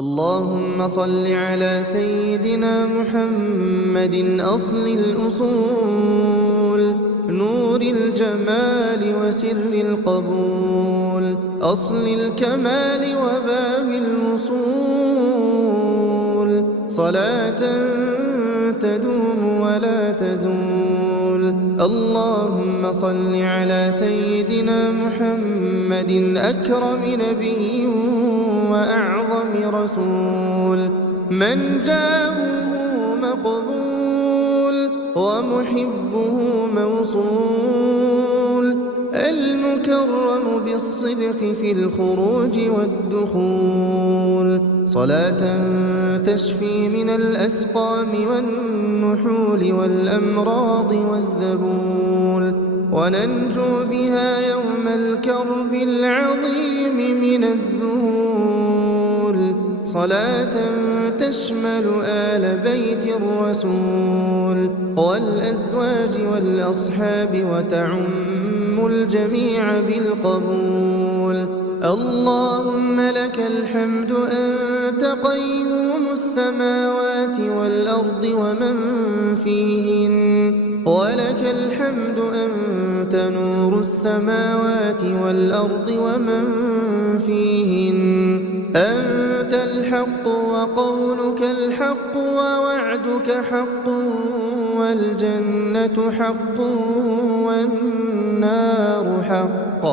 اللهم صل على سيدنا محمد أصل الأصول، نور الجمال وسر القبول، أصل الكمال وباب الوصول، صلاة تدوم ولا تزول. اللهم صل على سيدنا محمد أكرم نبي وأعظم رسول، من جاءه مقبول ومحبه موصول، المكرم بالصدق في الخروج والدخول، صلاة تشفي من الأسقام والنحول والأمراض والذبول، وننجو بها يوم الكرب العظيم من الذهول، صلاة تشمل آل بيت الرسول والأزواج والأصحاب وتعم الجميع بالقبول. اللهم لك الحمد أنت قيوم السماوات والأرض ومن فيهن، ولك الحمد أنت نور السماوات والأرض ومن فيهن، أنت الحق وقولك الحق ووعدك حق والجنة حق والنار حق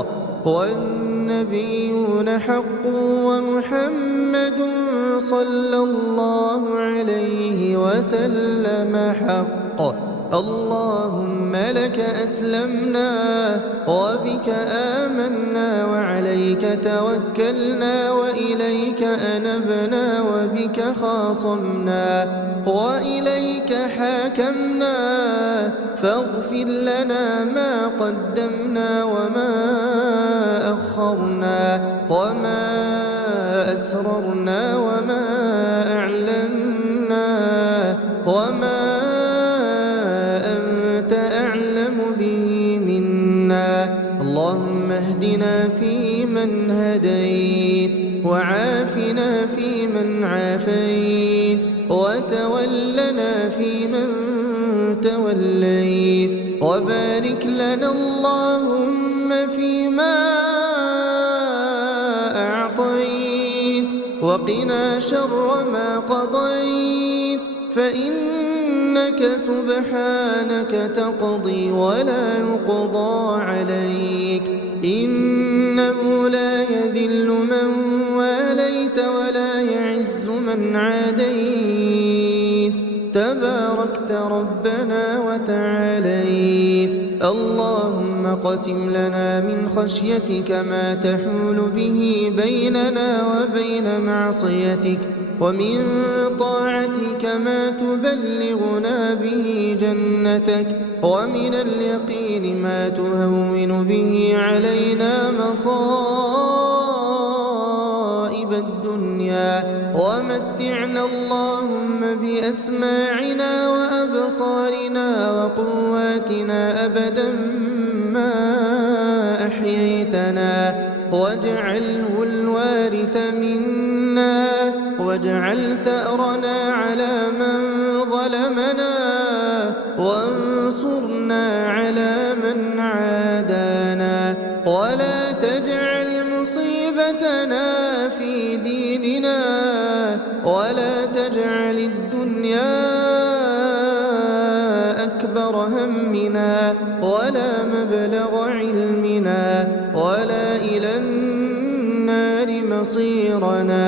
والنبيون حق ومحمد صلى الله عليه وسلم حق. اللهم لك أسلمنا وبك آمنا وعليك توكلنا وإليك أنبنا وبك خاصمنا وإليك حاكمنا، فاغفر لنا ما قدمنا وما أخرنا وما أسررنا وما أعلنا وما اللهم اهدنا فيمن هديت، وعافنا فيمن عافيت، وتولنا فيمن توليت، وبارك لنا اللهم فيما أعطيت، وقنا شر ما قضيت، فإنك سبحانك تقضي ولا يقضى عليك، إنه لا يذل من واليت ولا يعز من عاديت، تباركت ربنا وتعاليت. اللهم قسم لنا من خشيتك ما تحول به بيننا وبين معصيتك، ومن طاعتك ما تبلغنا به جنتك، ومن اليقين ما تهون به علينا مصائب الدنيا، ومتعنا اللهم بأسماعنا وأبصارنا وقواتنا أبدا ما أحييتنا، واجعله الوارث منا، واجعل ثأرنا على من ظلمنا، وانصرنا على من عادانا، ولا تجعل مصيبتنا في ديننا، ولا تجعل الدنيا أكبر همنا ولا مبلغ علمنا ولا إلى النار مصيرنا،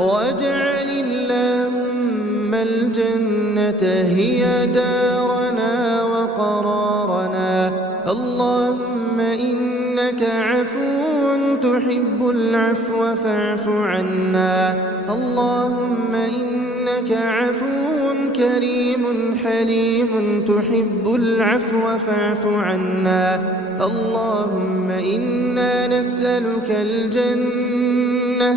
واجعل اللهم الجنة هي دارنا وقرارنا. اللهم إنك عفو تحب العفو فاعف عنا، اللهم إنك عفو كريم حليم تحب العفو فاعف عنا. اللهم إنا نسألك الجنة،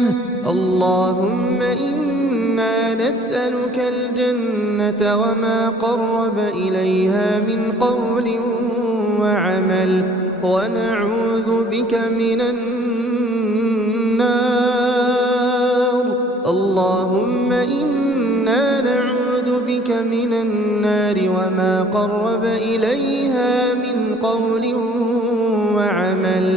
اللهم إنا نسألك الجنة وما قرب إليها من قول وعمل، ونعوذ بك من النار. اللهم إنا نعوذ بك من النار وما قرب إليها من قول وعمل.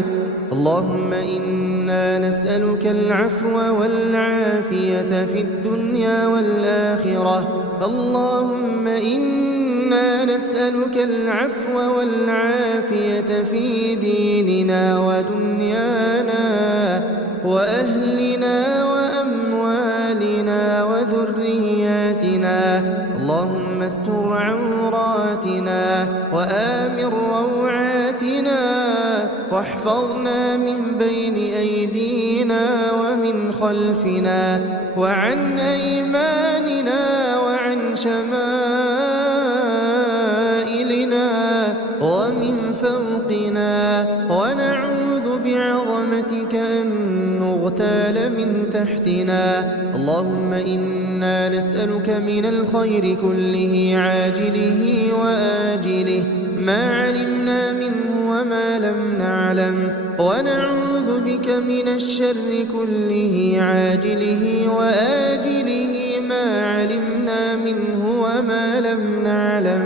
اللهم إنا نسألك العفو والعافية في الدنيا والآخرة. اللهم إنا نسألك العفو والعافية في ديننا ودنيانا وأهلنا وأموالنا وذرياتنا. اللهم استر عوراتنا وآمن روعاتنا، واحفظنا من بين أيدينا ومن خلفنا وعن أيماننا وعن شمائلنا ومن فوقنا، ونعوذ بعظمتك أن نغتال من تحتنا. اللهم إنا نسألك من الخير كله عاجله وآجله ما علمنا منه وما لم نعلم، ونعوذ بك من الشر كله عاجله وآجله ما علمنا منه وما لم نعلم.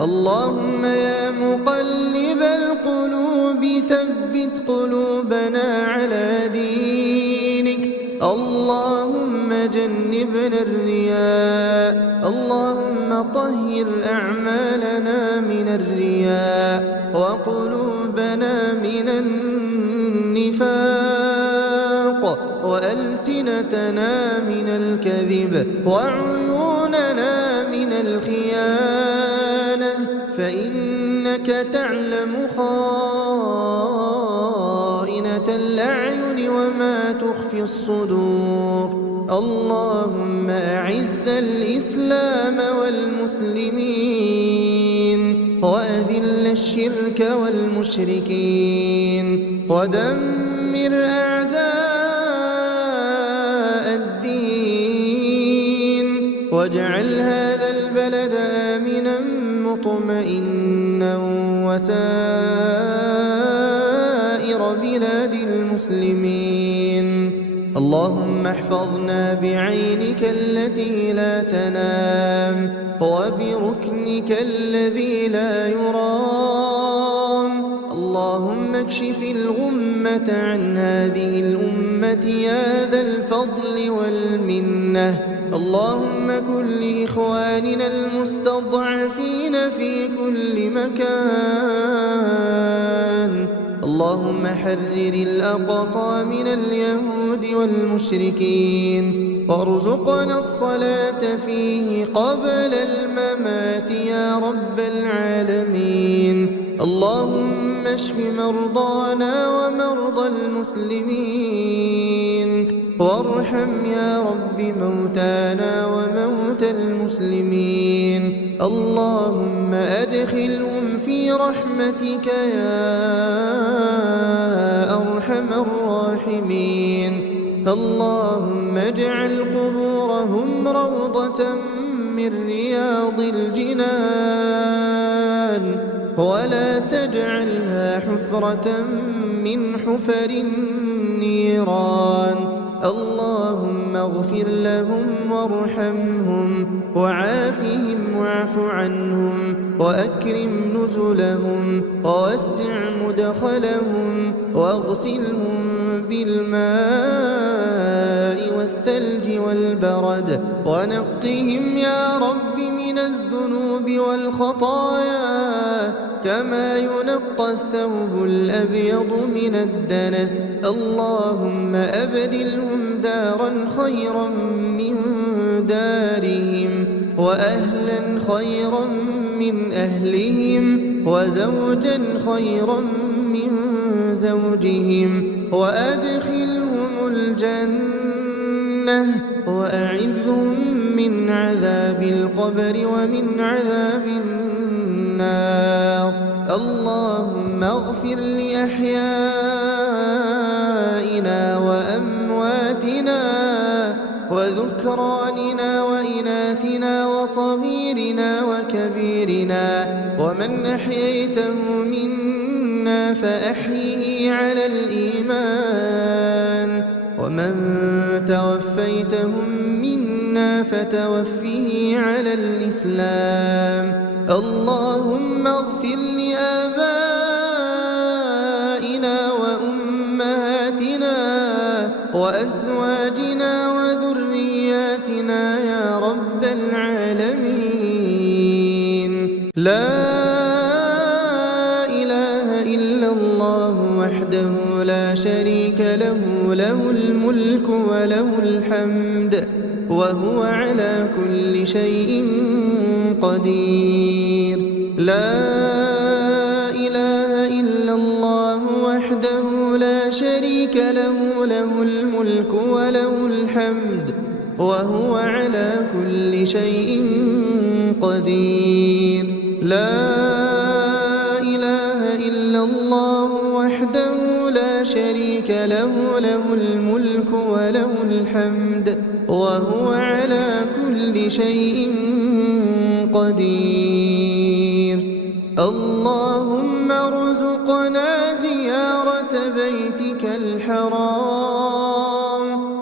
اللهم يا مقلب القلوب ثبت قلوبنا على دينك. اللهم جنبنا الرياء. اللهم طهر أعمالنا من الرياء وقلوبنا من النفاق وألسنتنا من الكذب وعيوننا من الخيانة، فإنك تعلم خائنة الأعين وما تخفي الصدور. اللهم أعز الإسلام والمسلمين وأذل الشرك والمشركين ودمر أعداء الدين، واجعل هذا البلد آمنا مطمئنا وسائر بلاد المسلمين. اللهم احفظنا بعينك التي لا تنام وبركنك الذي لا يرام. اللهم اكشف الغمة عن هذه الأمة يا ذا الفضل والمنة. اللهم كن لإخواننا المستضعفين في كل مكان. اللهم حرر الأقصى من اليهود والمشركين، وارزقنا الصلاة فيه قبل الممات يا رب العالمين. اللهم اشف مرضانا ومرضى المسلمين، وارحم يا رب موتانا وموتى المسلمين. اللهم أدخلهم في رحمتك يا أرحم الراحمين. اللهم اجعل قبورهم روضة من رياض الجنان، ولا تجعلها حفرة من حفر النيران. اللهم اغفر لهم وارحمهم وعافهم واعف عنهم وأكرم نزلهم ووسع مدخلهم واغسلهم بالماء والثلج والبرد، ونقهم يا رب من الذنوب والخطايا كما ينقى الثوب الأبيض من الدنس. اللهم أبدلهم دارا خيرا من دارهم، وأهلا خيرا من أهلهم، وزوجا خيرا من زوجهم، وأدخلهم الجنة، وأعذهم من عذاب القبر ومن عذاب النار. اللهم اغفر لأحيائنا وأمواتنا وذكراننا وإناثنا وصغيرنا وكبيرنا، ومن أحييته منا فأحيه على الإيمان، ومن توفيتهم منا فتوفه على الإسلام. اللهم اغفر لآبائنا وأمهاتنا وأزواجنا وذرياتنا يا رب العالمين. لا إله إلا الله وحده لا شريك له، له الملك وله الحمد وهو على كل شيء قدير. لا إله إلا الله وحده لا شريك له، له الملك وله الحمد وهو على كل شيء قدير. لا إله إلا الله وحده لا شريك له، له الملك وله الحمد وهو على كل شيء قدير. اللهم ارزقنا زيارة بيتك الحرام.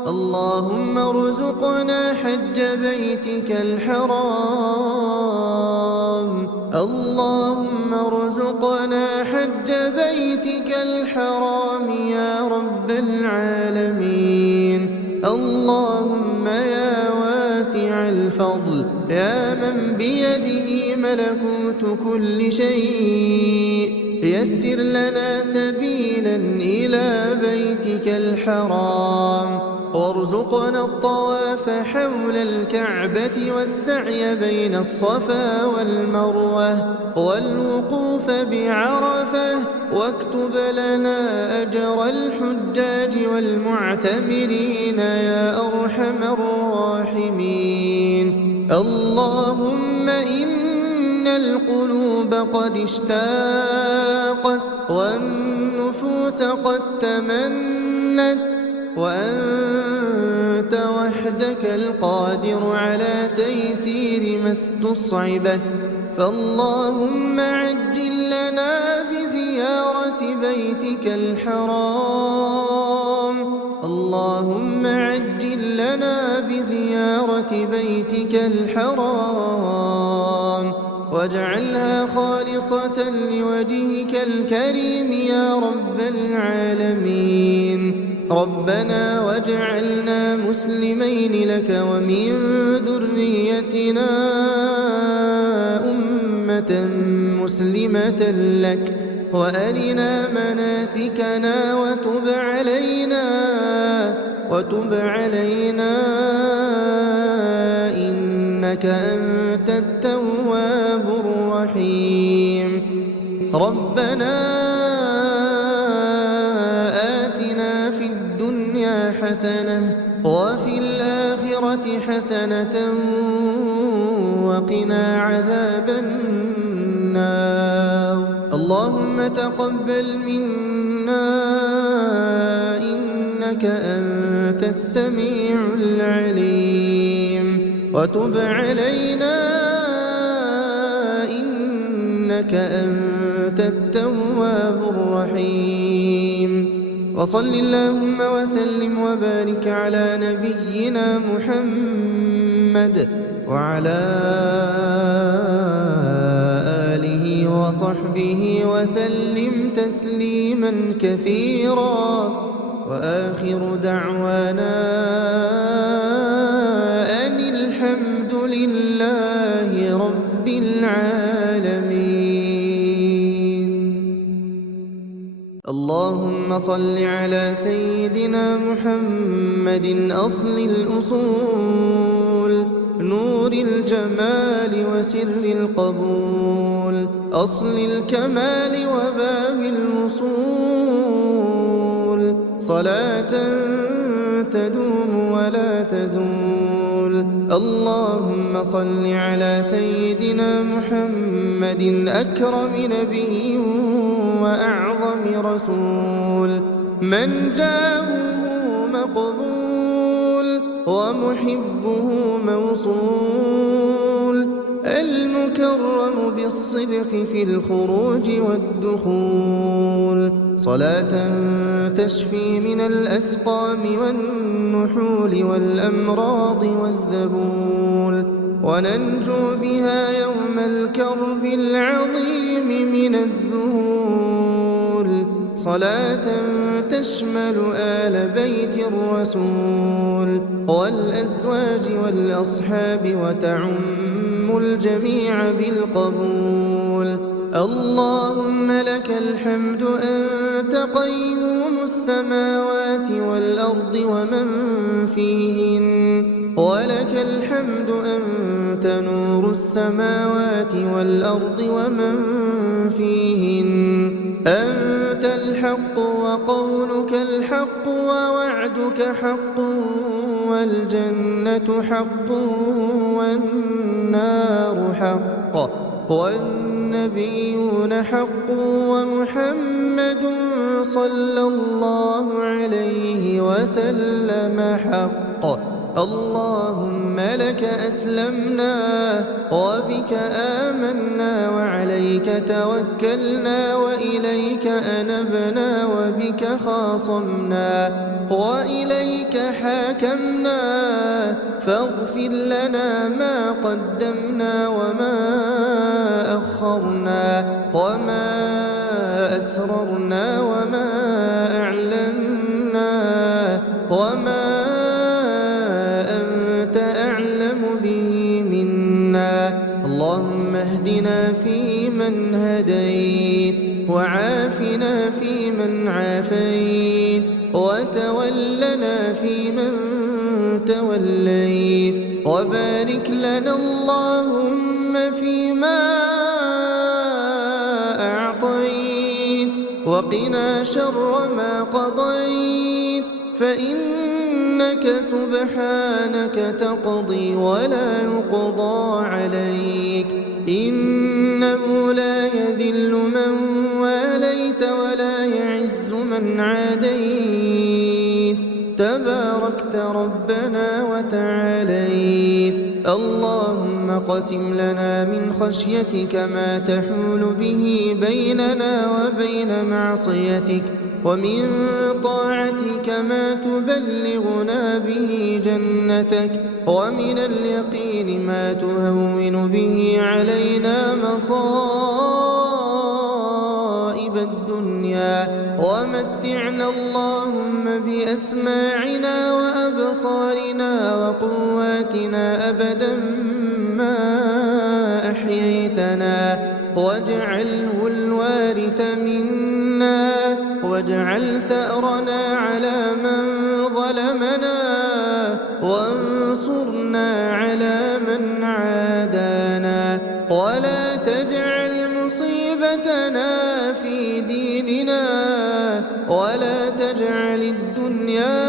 اللهم ارزقنا حج بيتك الحرام. اللهم ارزقنا حج بيتك الحرام يا رب العالمين. اللهم يا واسع الفضل، يا من بيده ملكوت كل شيء، يسر لنا سبيلا إلى بيتك الحرام، وارزقنا الطواف حول الكعبة والسعي بين الصفا والمروة والوقوف بعرفة، واكتب لنا أجر الحجاج والمعتمرين يا أرحم الراحمين. اللهم إن القلوب قد اشتاقت والنفوس قد تمنت، وأنت وحدك القادر على تيسير ما استصعبت، فاللهم عجل لنا بزيارة بيتك الحرام. اللهم عجل لنا بزيارة بيتك الحرام، واجعلها خالصة لوجهك الكريم يا رب العالمين. ربنا واجعلنا مسلمين لك ومن ذريتنا أمة مسلمة لك، وأرنا مناسكنا وتب علينا إنك أنت التواب الرحيم. ربنا آتنا في الدنيا حسنة وفي الآخرة حسنة وقنا عذاب النار. اللهم تقبل منا إنك أنت السميع العليم، وتب علينا إنك أنت التواب الرحيم. وصل اللهم وسلم وبارك على نبينا محمد وعلى آله وصحبه وسلم تسليما كثيرا، وآخر دعوانا أن الحمد لله رب العالمين. اللهم صل على سيدنا محمد أصل الأصول، نور الجمال وسر القبول، أصل الكمال وباب الوصول، صلاة تدوم ولا تزول. اللهم صل على سيدنا محمد أكرم نبي وأعظم رسول، من جاءه مقبول ومحبه موصول، المكرم بالصدق في الخروج والدخول، صلاة تشفي من الأسقام والنحول والأمراض والذبول، وننجو بها يوم الكرب العظيم من الذهول. صلاة تشمل آل بيت الرسول والأزواج والأصحاب وتعم الجميع بالقبول. اللهم لك الحمد أنت قيوم السماوات والأرض ومن فيهن، ولك الحمد أنت نور السماوات والأرض ومن فيهن. أنت الحق وقولك الحق ووعدك حق والجنة حق والنار حق والنبيون حق ومحمد صلى الله عليه وسلم حق. اللهم لك أسلمنا وبك آمنا وعليك توكلنا وإليك أنبنا وبك خاصمنا وإليك حاكمنا، فاغفر لنا ما قدمنا وما أخرنا وما أسررنا وما أعلنا وما اللهم اهدنا فيمن هديت، وعافنا فيمن عافيت، وتولنا فيمن توليت، وبارك لنا اللهم فيما أعطيت، وقنا شر ما قضيت، فإنك سبحانك تقضي ولا يقضى عليك، إنه لا يذل من واليت ولا يعز من عاديت، تباركت ربنا وتعاليت. اللهم قسم لنا من خشيتك ما تحول به بيننا وبين معصيتك، ومن طاعتك ما تبلغنا به جنتك، ومن اليقين ما تهون به علينا مصائب الدنيا، ومتعنا اللهم بأسماعنا وأبصارنا وقواتنا أبدا ما أحييتنا، واجعله الوارث منا، واجعل ثأرنا على من ظلمنا، وانصرنا على من عادانا، ولا تجعل مصيبتنا في ديننا، ولا تجعل الدنيا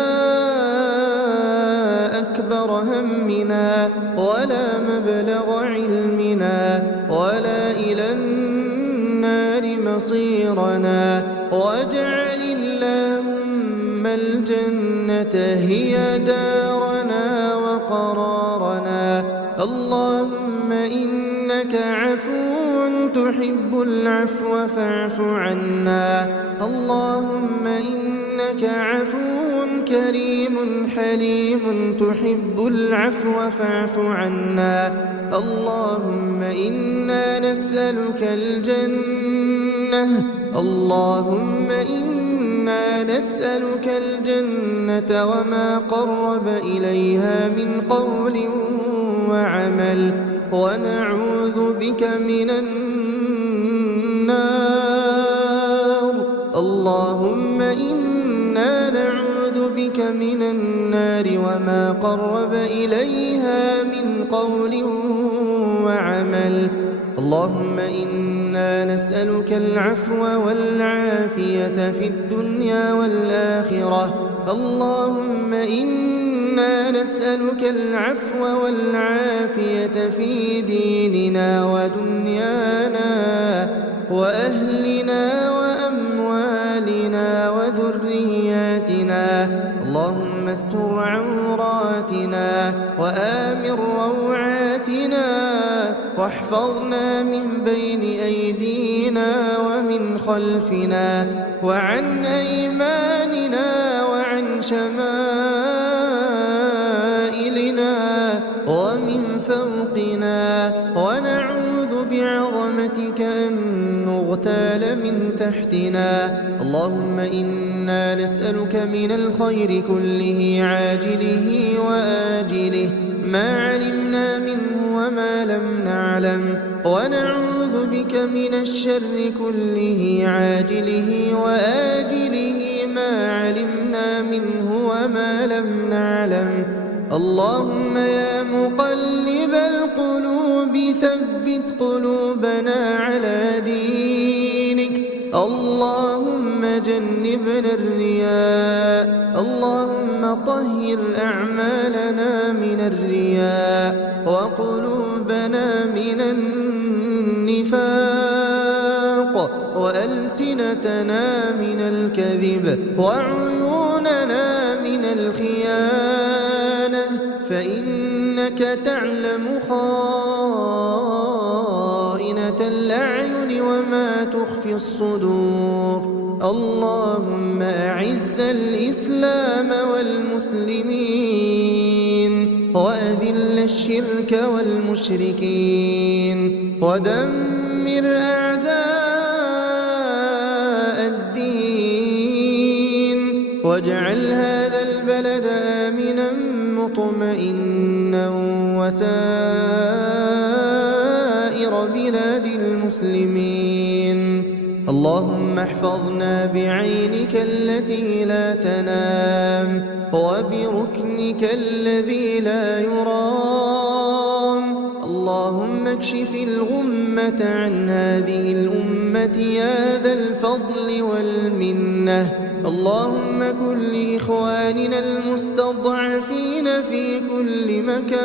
أكبر همنا ولا مبلغ علمنا ولا إلى النار مصيرنا، واجعل اللهم الجنة هي دارنا وقرارنا. اللهم إنك عفو تحب العفو فاعف عنا. اللهم إنك عفو كريم حليم تحب العفو فاعف عنا. اللهم إنا نسألك الجنة، اللهم إنا نسألك الجنة وما قرب إليها من قول وعمل، ونعوذ بك من النار. اللهم إنا نعوذ بك من النار وما قرب إليها من قول وعمل. اللهم إنا نسألك العفو والعافية في الدنيا والآخرة. اللهم إنا نسألك العفو والعافية في ديننا ودنيانا وأهلنا وأموالنا وذرياتنا. اللهم استر عوراتنا وآمن روعاتنا واحفظنا من بين أيدينا ومن خلفنا وعن أيماننا وعن شمائلنا ومن فوقنا، ونعوذ بعظمتك أن نغتال من تحتنا. اللهم إنا نسألك من الخير كله عاجله وآجله ما علمنا منه وما لم نعلم، ونعوذ بك من الشر كله عاجله وآجله ما علمنا منه وما لم نعلم. اللهم يا مقلب القلوب ثبت قلوبنا على دينك. اللهم جنبنا الرياء، اللهم طهر أعمالنا من الرياء وقلوبنا من النفاق وألسنتنا من الكذب وعيوننا من الخيانة، فإنك تعلم خائنة الأعين وما تخفي الصدور. اللهم أعز الإسلام والمسلمين وأذل الشرك والمشركين ودمر أعداء الدين، واجعل هذا البلد آمنا مطمئنا وسائر بلاد المسلمين. اللهم احفظنا بعينك التي لا تنام وبركنك الذي لا يرام. اللهم اكشف الغمة عن هذه الأمة يا ذا الفضل والمنة. اللهم كن لإخواننا المستضعفين في كل مكان.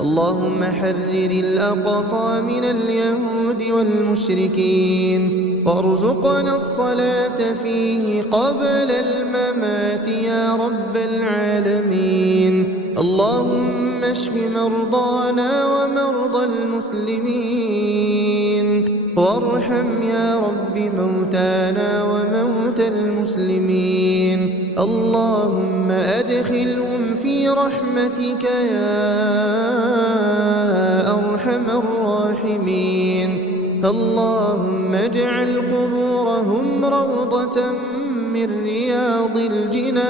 اللهم حرر الأقصى من اليهود والمشركين، وارزقنا الصلاة فيه قبل الممات يا رب العالمين. اللهم اشف مرضانا ومرضى المسلمين، وارحم يا رب موتانا وموتى المسلمين. اللهم أدخلهم في رحمتك يا أرحم الراحمين. اللهم اجعل قبورهم روضة من رياض الجنان،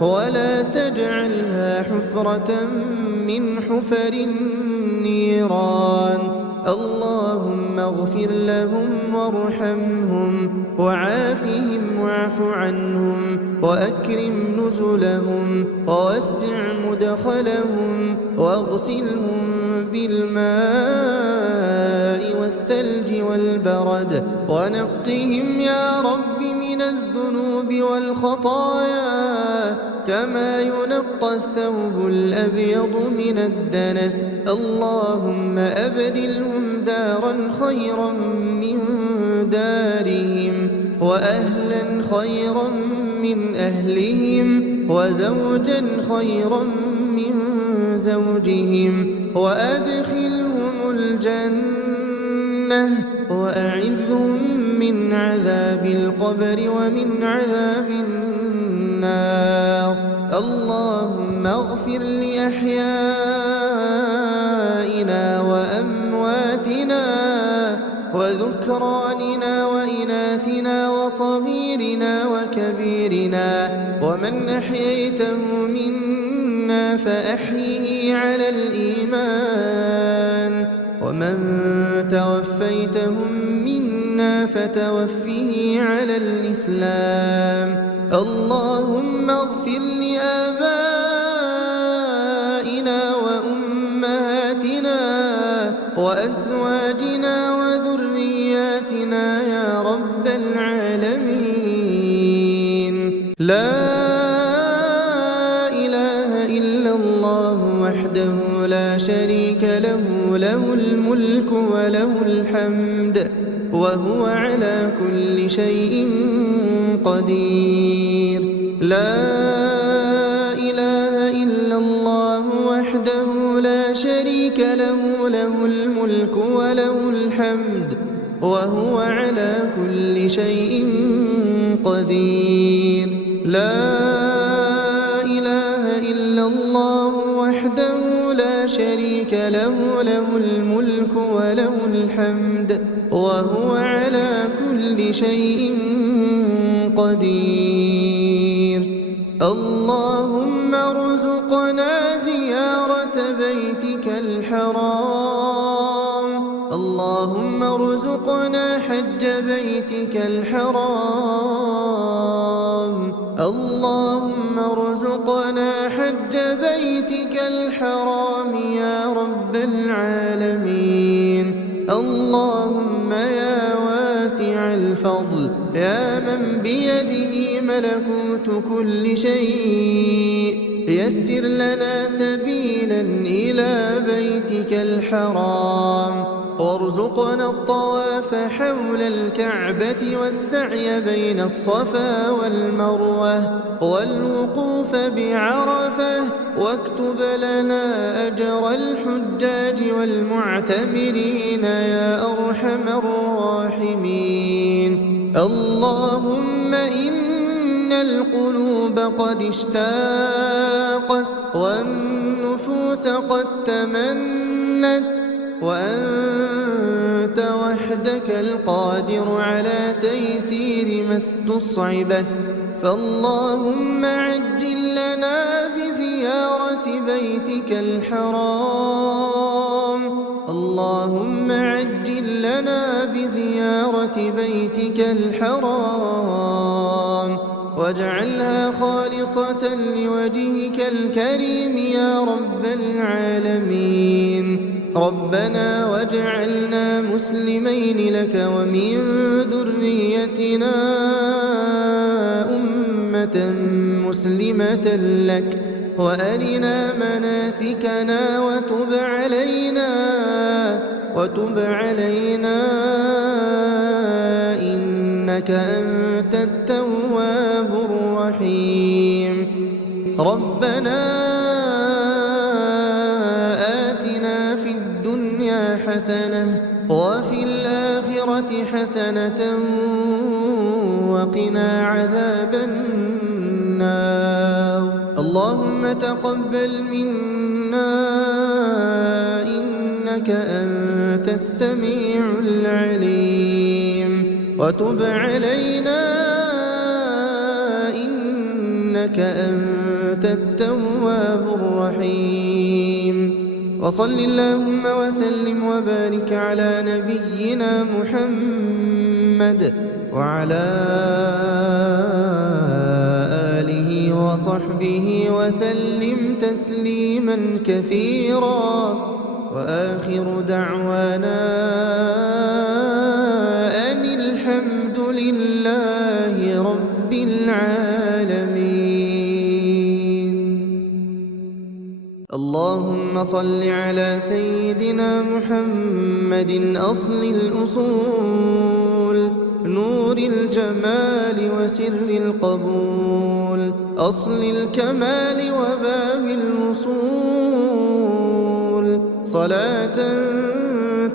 ولا تجعلها حفرة من حفر النيران. اللهم اغفر لهم وارحمهم وعافهم واعف عنهم وأكرم نزلهم ووسع مدخلهم واغسلهم بالماء والثلج والبرد، ونقهم يا رب من الذنوب والخطايا كما ينقى الثوب الأبيض من الدنس. اللهم أبدلهم دارا خيرا من دارهم، وأهلا خيرا من أهلهم، وزوجا خيرا من زوجهم، وأدخلهم الجنة، وأعذهم من عذاب القبر ومن عذاب النار. اللهم اغفر لأحيائنا وأمواتنا وذكراننا وإناثنا وصغيرنا وكبيرنا، ومن أحييته منا فأحيه على الإيمان، ومن توفيتهم منا فتوفه على الإسلام. اللهم اغفر لآبائنا وأمهاتنا وأزواجنا وذرياتنا يا رب العالمين. لا إله إلا الله وحده لا شريك له، له الملك وله الحمد وهو على كل شيء قدير. لا إله إلا الله وحده الملك وله الحمد وهو على كل شيء قدير. لا إله إلا الله وحده لا شريك له، له الملك وله الحمد وهو على كل شيء قدير. اللهم ارزقنا زيارة بيتك الحرام، اللهم ارزقنا حج بيتك الحرام، اللهم ارزقنا حج بيتك الحرام يا رب العالمين. اللهم يا واسع الفضل، يا من بيده ملكوت كل شيء، يسر لنا سبيلا إلى بيتك الحرام، وارزقنا الطواف حول الكعبة والسعي بين الصفا والمروة والوقوف بعرفة، واكتب لنا أجر الحجاج والمعتمرين يا أرحم الراحمين. اللهم إن القلوب قد اشتاقت والنفوس قد تمنت، وأنت وحدك القادر على تيسير ما استصعبت، فاللهم عجل لنا بزيارة بيتك الحرام، اللهم عجل لنا بزيارة بيتك الحرام، واجعلها خالصة لوجهك الكريم يا رب العالمين. ربنا واجعلنا مسلمين لك ومن ذريتنا أمة مسلمة لك، وأرنا مناسكنا وتب علينا إنك أنت التواب الرحيم. ربنا آتنا في الدنيا حسنة وفي الآخرة حسنة وقنا عذاب النار. اللهم تقبل منا إنك أنت السميع العليم، وتب علينا إنك أنت التواب الرحيم. وصل اللهم وسلم وبارك على نبينا محمد وعلى آله وصحبه وسلم تسليما كثيرا، وآخر دعوانا أن الحمد لله رب العالمين. اللهم صل على سيدنا محمد أصل الأصول، نور الجمال وسر القبول، أصل الكمال وباب الوصول، صلاة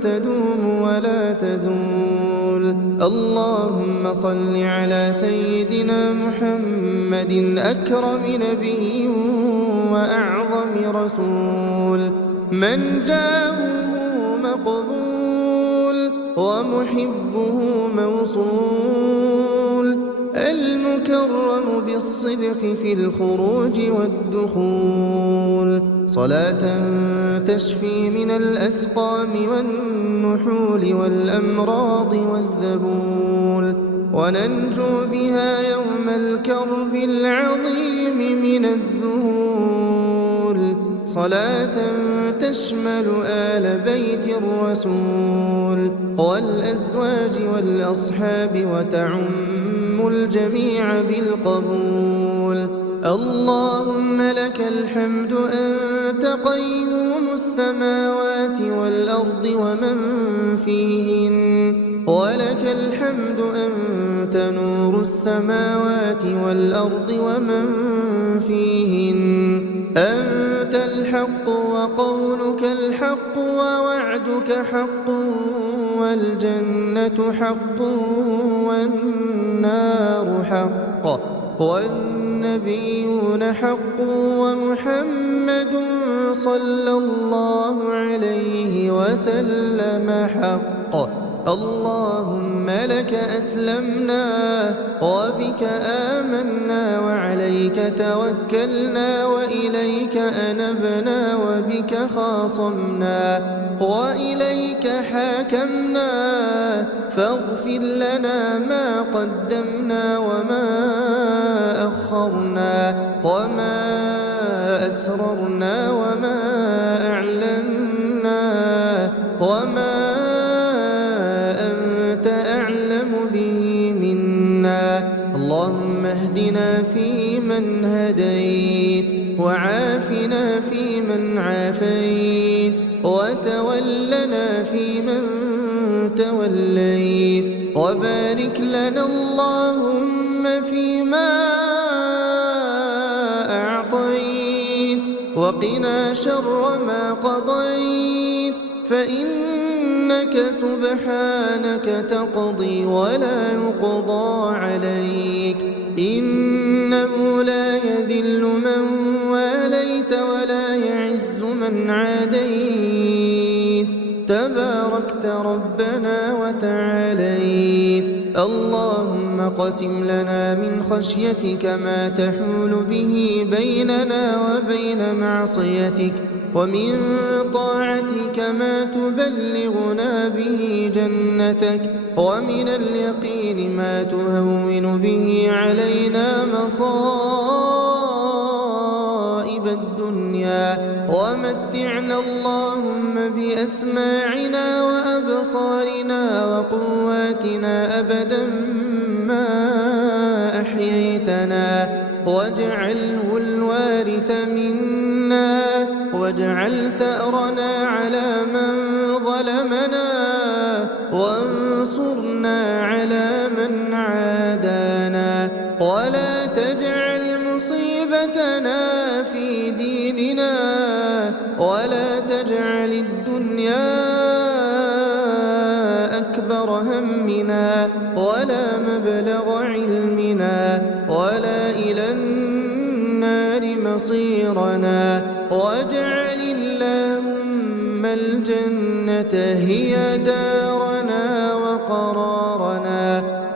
تدوم ولا تزول. اللهم صل على سيدنا محمد أكرم نبي وأعظم رسول، من جاءه مقبول ومحبه موصول، المكرم بالصدق في الخروج والدخول، صلاة تشفي من الأسقام والنحول والأمراض والذبول، وننجو بها يوم الكرب العظيم من الذهول، صلاة تشمل آل بيت الرسول والأزواج والأصحاب وتعم الجميع بالقبول. اللهم لك الحمد أنت قيوم السماوات والأرض ومن فيهن، ولك الحمد أنت نور السماوات والأرض ومن فيهن، أنت الحق وقولك الحق ووعدك وعدك حق والجنة حق والنار حق والنبيون حق ومحمد صلى الله عليه وسلم حق. اللهم لك أسلمنا وبك آمنا وعليك توكلنا وإليك أنبنا وبك خاصمنا وإليك حاكمنا، فاغفر لنا ما قدمنا وما أخرنا وما أسررنا وما أعلنا وما أنت أعلم به منا. اللهم اهدنا فيمن هديت وعافنا فيمن عافيت وتولنا فيمن توليت، وبارك لنا اللهم فيما أعطيت وقنا شر ما قضيت، فإنك سبحانك تقضي ولا يقضى عليك، إنه لا يذل من واليت ولا يعز من عاديت، تباركت ربنا وتعاليت. اللهم قسم لنا من خشيتك ما تحول به بيننا وبين معصيتك، ومن طاعتك ما تبلغنا به جنتك، ومن اليقين ما تهون به علينا مصائب الدنيا، ومتعنا اللهم بأسماعنا وأبصارنا وقواتنا أبدا ما أحييتنا، واجعله الوارث منا، واجعل ثأرنا على من ظلمنا، وانصرنا على من عادانا، ولا تجعل مصيبتنا في ديننا، ولا تجعل الدنيا أكبر همنا ولا مبلغ علمنا ولا إلى النار مصيرنا، واجعل اللهم الجنة هي دارنا وقرارنا.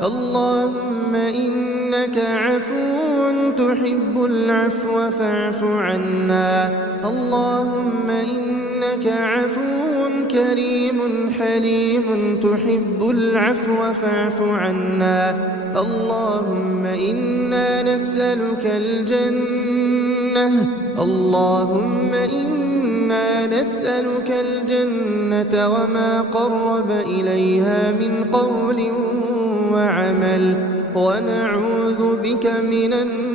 اللهم إنك عفو تحب العفو فاعف عنا. اللهم إنك عفو كريم حليم تحب العفو فاعف عنا. اللهم إنا نسألك الجنة، اللهم إنا نسألك الجنة وما قرب إليها من قول وعمل، ونعوذ بك من النار.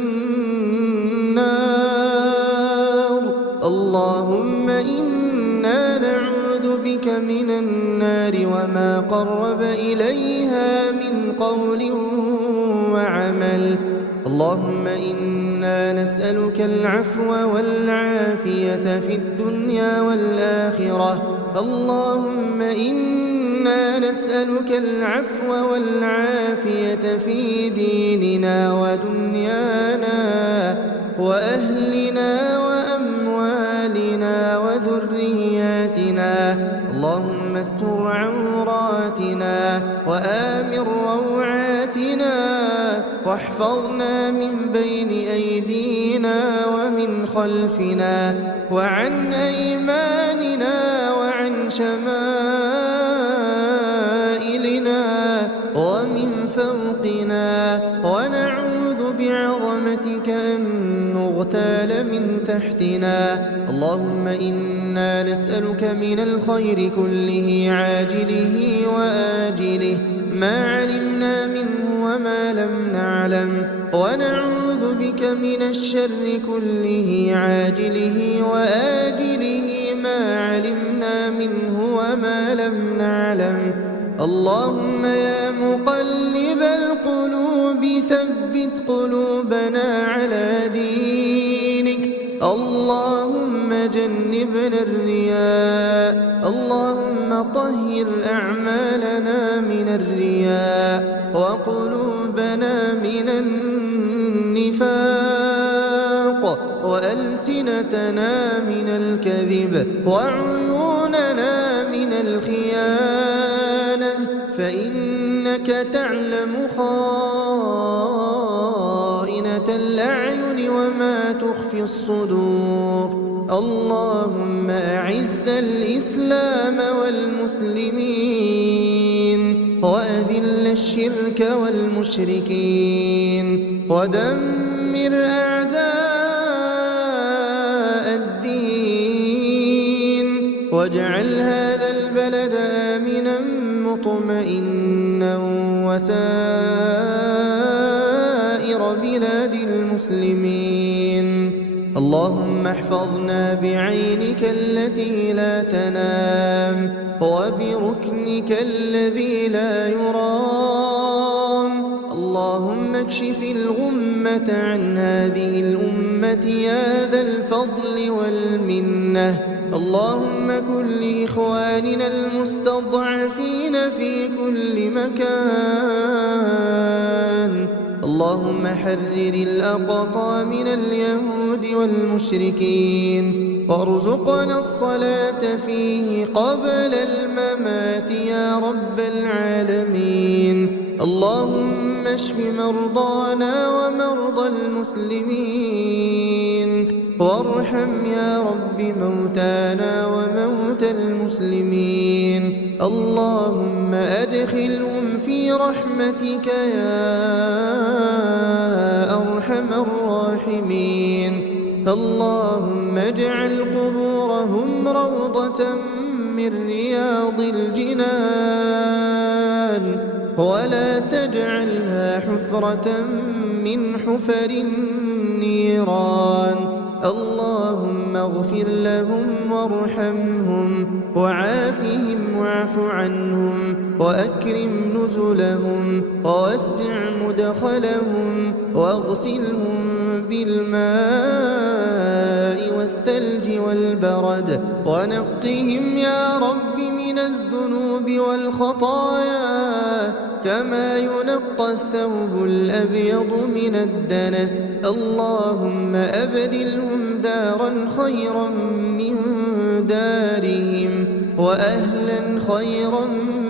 اللهم إنا نعوذ بك من النار وما قرب إليها من قول وعمل. اللهم إنا نسألك العفو والعافية في الدنيا والآخرة. اللهم إنا نسألك العفو والعافية في ديننا ودنيانا وأهلنا وأموالنا وذرياتنا. اللهم استر عوراتنا وآمن روعاتنا، واحفظنا من بين أيدينا ومن خلفنا وعن أيماننا وعن شمائلنا ومن فوقنا، ونعوذ بعظمتك أن نغتال من تحتنا. اللهم إنا نسألك من الخير كله عاجله وآجله ما علمنا منه وما لم نعلم، ونعوذ بك من الشر كله عاجله وآجله ما علمنا منه وما لم نعلم. اللهم يا مقلب القلوب ثبت قلوبنا على دينك. اللهم جنبنا الرياء. اللهم طهر أعمالنا من الرياء وقلوبنا من النفاق وألسنتنا من الكذب وعيوننا من الخيانة، فإنك تعلم خائنة الأعين وما تخفي الصدور. اللهم أعز الإسلام والمسلمين وأذل الشرك والمشركين ودمر أعداء الدين، واجعل هذا البلد آمنا مطمئنا وسائر بلاد المسلمين. اللهم احفظنا بعينك التي لا تنام وبركنك الذي لا يرام. اللهم اكشف الغمة عن هذه الأمة يا ذا الفضل والمنة. اللهم كن لإخواننا المستضعفين في كل مكان. اللهم حرر الأقصى من اليهود والمشركين وارزقنا الصلاة فيه قبل الممات يا رب العالمين. اللهم اشف مرضانا ومرضى المسلمين وارحم يا رب موتانا وموتى المسلمين. اللهم أدخلهم في رحمتك يا أرحم الراحمين. اللهم اجعل قبورهم روضة من رياض الجنان ولا تجعلها حفرة من حفر النيران. اللهم اغفر لهم وارحمهم وعافهم واعف عنهم وأكرم نزلهم ووسع مدخلهم واغسلهم بالماء والثلج والبرد ونقهم يا رب من الذنوب والخطايا كما ينقى الثوب الأبيض من الدنس. اللهم أبدلهم دارا خيرا من دارهم وأهلا خيرا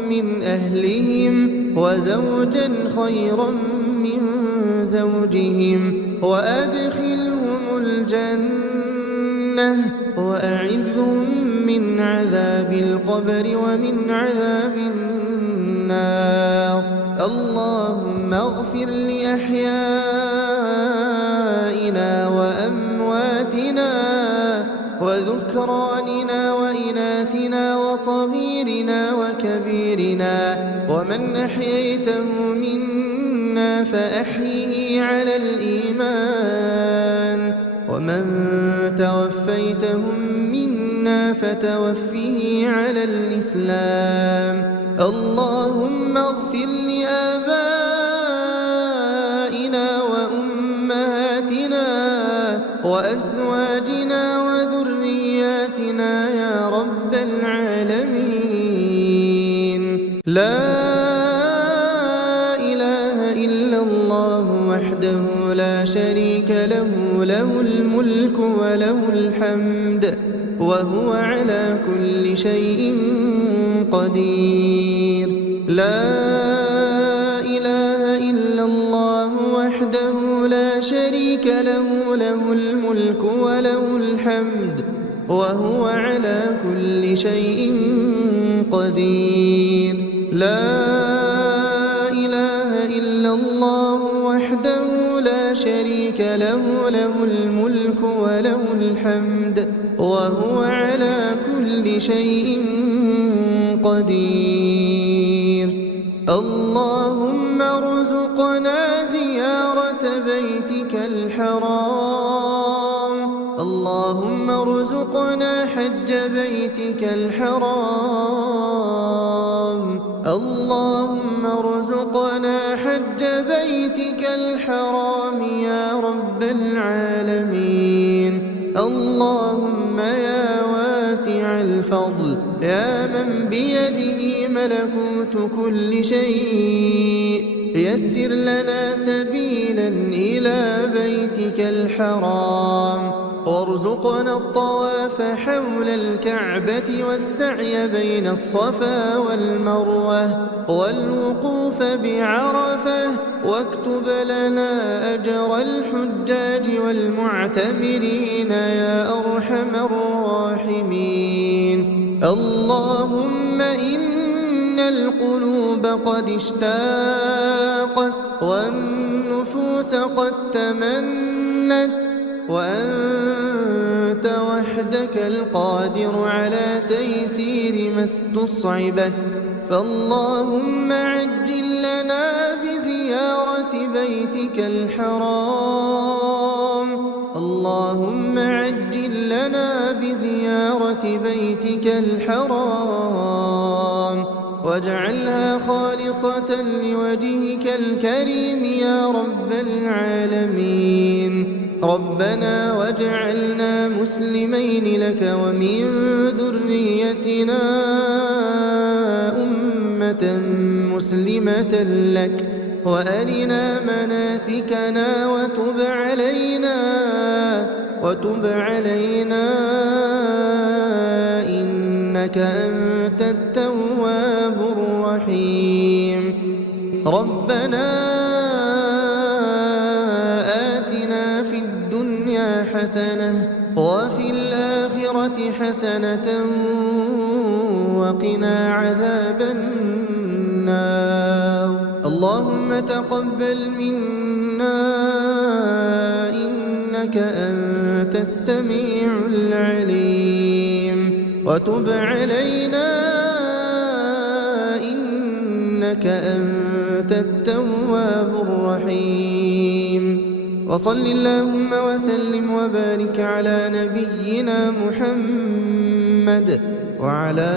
من أهلهم وزوجا خيرا من زوجهم وأدخلهم الجنة وأعذهم من عذاب القبر ومن عذاب النار. اللهم اغفر لأحيائنا وأمواتنا وذكراننا وإناثنا وصغيرنا وكبيرنا، ومن أحييته منا فأحيه على الإيمان، ومن توفيتهم منا فتوفه على الإسلام. اللهم اغفر لآبائنا وأمهاتنا وأزواجنا وذرياتنا يا رب العالمين. لا إله إلا الله وحده لا شريك له، له الملك وله الحمد وهو على كل شيء قدير. لا إله إلا الله وحده لا شريك له، له الملك وله الحمد وهو على كل شيء قدير. لا إله إلا الله وحده لا شريك له، له الملك وله الحمد وهو على كل شيء قدير. اللهم ارزقنا زيارة بيتك الحرام. اللهم ارزقنا حج بيتك الحرام. اللهم ارزقنا حج بيتك الحرام يا رب العالمين. اللهم يا يا من بيده ملكوت كل شيء يسر لنا سبيلا إلى بيتك الحرام وارزقنا الطواف حول الكعبة والسعي بين الصفا والمروة والوقوف بعرفة واكتب لنا أجر الحجاج والمعتمرين يا أرحم الراحمين. اللهم إن القلوب قد اشتاقت والنفوس قد تمنت وأنت وحدك القادر على تيسير ما استصعبت، فاللهم عجل لنا بزيارة بيتك الحرام. اللهم عجل لنا بزيارة بيتك الحرام واجعلها خالصة لوجهك الكريم يا رب العالمين. ربنا واجعلنا مسلمين لك ومن ذريتنا أمة مسلمة لك وأرنا مناسكنا وتب علينا إنك أنت التواب الرحيم. ربنا آتنا في الدنيا حسنة وفي الآخرة حسنة وقنا عذاب النار. اللهم تقبل منا إنك أنت السميع العليم وتب علينا إنك أنت التواب الرحيم. وصل اللهم وسلم وبارك على نبينا محمد وعلى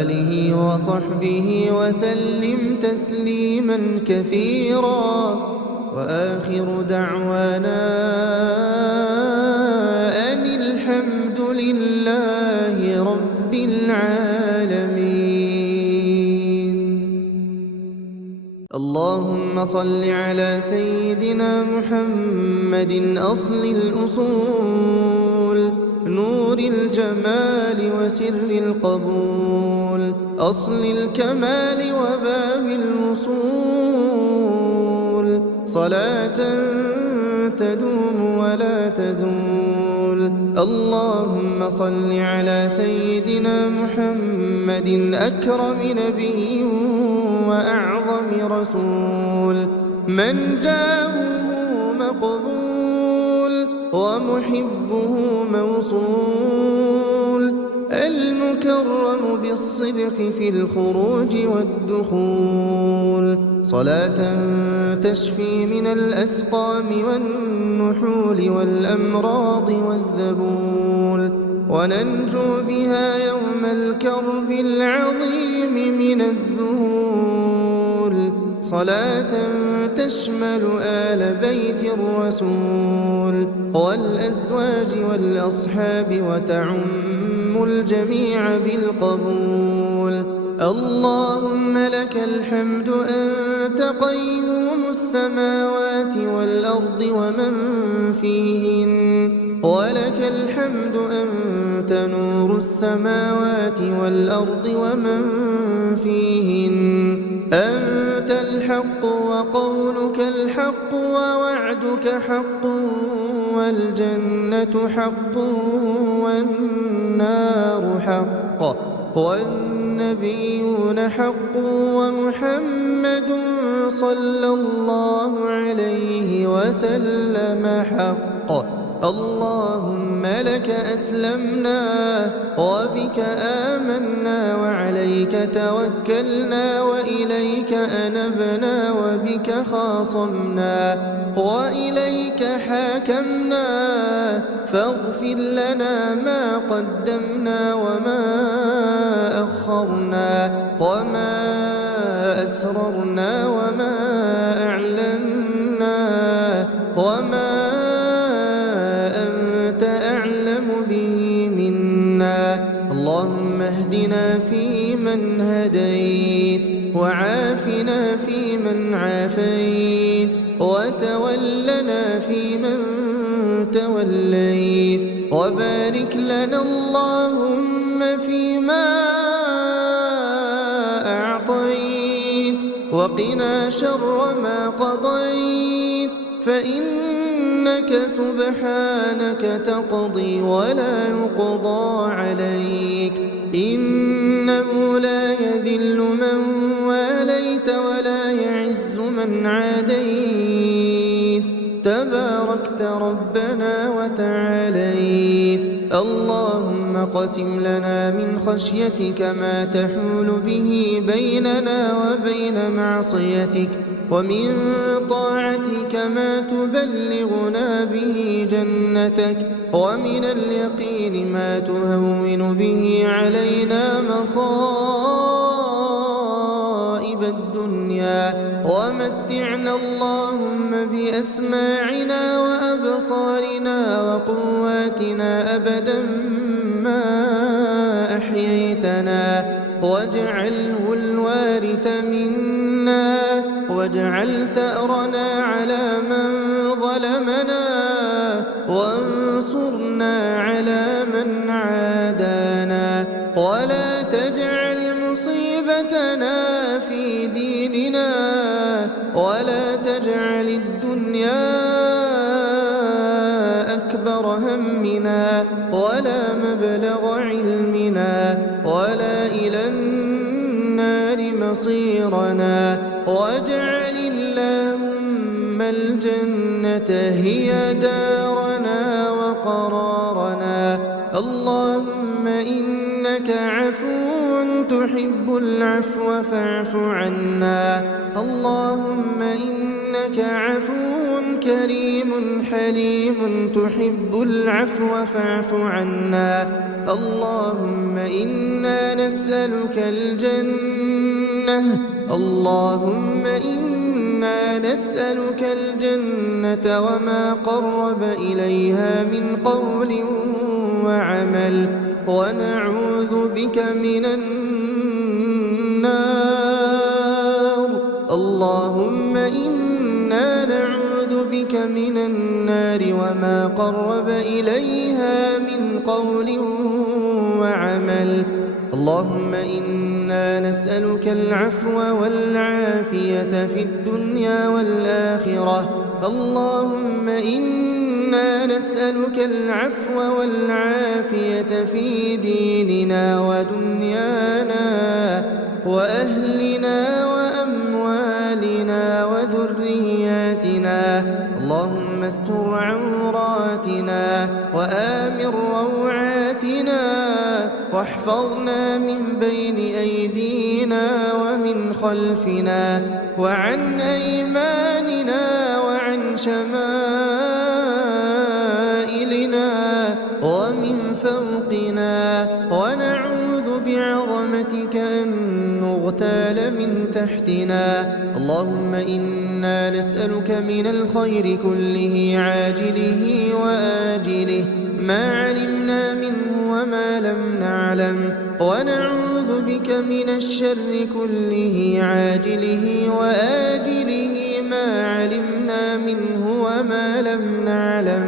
آله وصحبه وسلم تسليما كثيرا. وآخر دعوانا أن الحمد لله رب العالمين. اللهم صل على سيدنا محمد أصل الأصول نور الجمال وسر القبول أصل الكمال وباب الوصول صلاة تدوم ولا تزول. اللهم صل على سيدنا محمد أكرم نبي وأعظم رسول من جاءه مقبول ومحبه موصول المكرم بالصدق في الخروج والدخول صلاة تشفي من الأسقام والنحول والأمراض والذبول وننجو بها يوم الكرب العظيم من الذهول صلاة تشمل آل بيت الرسول والأزواج والأصحاب وتعم الجميع بالقبول. اللهم لك الحمد أنت قيوم السماوات والأرض ومن فيهن ولك الحمد أنت نور السماوات والأرض ومن فيهن أنت الحق وقولك الحق ووعدك حق والجنة حق والنار حق والنبيون حق ومحمد صلى الله عليه وسلم حق. اللهم لك أسلمنا وبك آمنا وعليك توكلنا وإليك أنبنا وبك خاصمنا وإليك حاكمنا فاغفر لنا ما قدمنا وما أخرنا وما أسررنا وما أعلنا وما أنت أعلم به منا توليت وبارك لنا اللهم فيما أعطيت وقنا شر ما قضيت فإنك سبحانك تقضي ولا يقضى عليك إنه لا يذل من واليت ولا يعز من عاديت تباركت ربنا وتعاليت اللهم قسم لنا من خشيتك ما تحول به بيننا وبين معصيتك ومن طاعتك ما تبلغنا به جنتك ومن اليقين ما تهون به علينا مصائب الدنيا ومتعنا اللهم بأسماعنا وأبصارنا وقواتنا أبدا ما أحييتنا واجعله الوارث منا واجعل ثأرنا على من ظلمنا وانصرنا على من عادانا ولا تجعل مصيبتنا في ديننا ولا تجعل الدنيا أكبر همنا ولا مبلغ علمنا ولا إلى النار مصيرنا واجعل اللهم الجنة هي دارنا وقرارنا اللهم إنك عفو تحب العفو فاعف عنا اللهم إنك عفو كريم حليم تحب العفو فاعف عنا اللهم إنا نسألك الجنة اللهم إنا نسألك الجنة وما قرب إليها من قول وعمل ونعوذ بك من النار اللهم إنا نعوذ بك من النار وما قرب إليها من قول وعمل اللهم إنا نسألك العفو والعافية في الدنيا والآخرة اللهم إنا نسألك العفو والعافية في ديننا ودنيانا وأهلنا وأموالنا وذرياتنا اللهم استر عوراتنا وآمن روعاتنا واحفظنا من بين أيدينا ومن خلفنا وعن أيماننا وعن شمائلنا ومن فوقنا ونعوذ بعظمتك أن نغتال من تحتنا اللهم إنا نسألك من الخير كله عاجله وآجله ما علمنا منه وما لم نعلم ونعوذ بك من الشر كله عاجله وآجله ما علمنا منه وما لم نعلم